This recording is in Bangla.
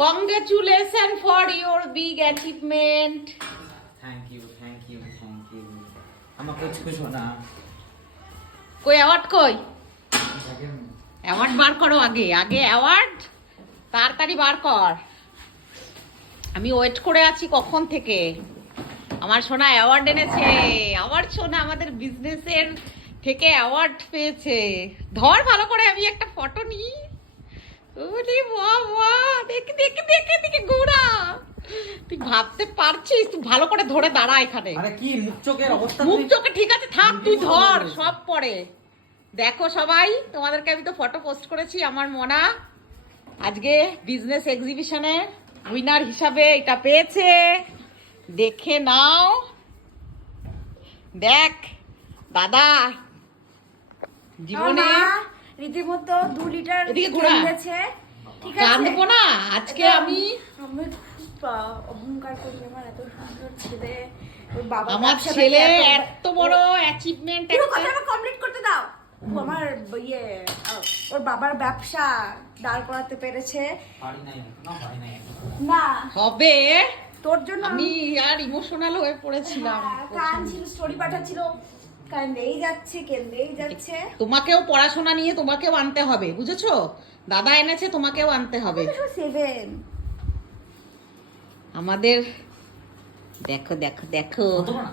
Congratulations for your big achievement. Thank you. আমার কুছ হোনা কই অ্যাওয়ার্ড কই? অ্যাওয়ার্ড বার করো আগে অ্যাওয়ার্ড তাড়াতাড়ি বার কর। আমি ওয়েট করে আছি কখন থেকে। আমার সোনা অ্যাওয়ার্ড এনেছে। আমার সোনা আমাদের বিজনেসের থেকে অ্যাওয়ার্ড পেয়েছে। ধর ভালো করে আমি একটা ফটো নিই। ওরে বাবা, দেখে ঘোরা। তুই ভাবতে পারছিস? তুই ভালো করে ধরে দাঁড়া এখানে। আরে কি মুখ চোখের অবস্থা? মুখ চোখে ঠিক আছে, থাক, তুই ধর, সব পরে দেখো সবাই। তোমাদেরকে আমি তো ফটো পোস্ট করেছি। আমার মনা আজকে বিজনেস এক্সিবিশনে উইনার হিসাবে এটা পেয়েছে। দেখে নাও, দেখ দাদা জীবনে রীতিমতো 2 লিটার এদিকে ঘোরা। গেছে। ঠিক আছে, কাঁদবো না আজকে। আমি খুব অহংকার করি আমার এত সুন্দর ছেলে। ওর বাবা আমার ছেলে এত বড় অ্যাচিভমেন্ট পুরো কথাটা কমপ্লিট করতে দাও। ও আমার ওর বাবার ব্যবসা দাঁড় করাতে পেরেছে। পারি নাই না হবে। তোর জন্য আমি আর ইমোশনাল হয়ে পড়েছিলাম। কাঁদছিল, স্টোরি পাঠাচ্ছিল, কান্দেই যাচ্ছে। তোমাকেও পড়াশোনা নিয়ে তোমাকেও আনতে হবে, বুঝেছো? দাদা এনেছে, তোমাকেও আনতে হবে। 7 আমাদের দেখো দেখো দেখো কত না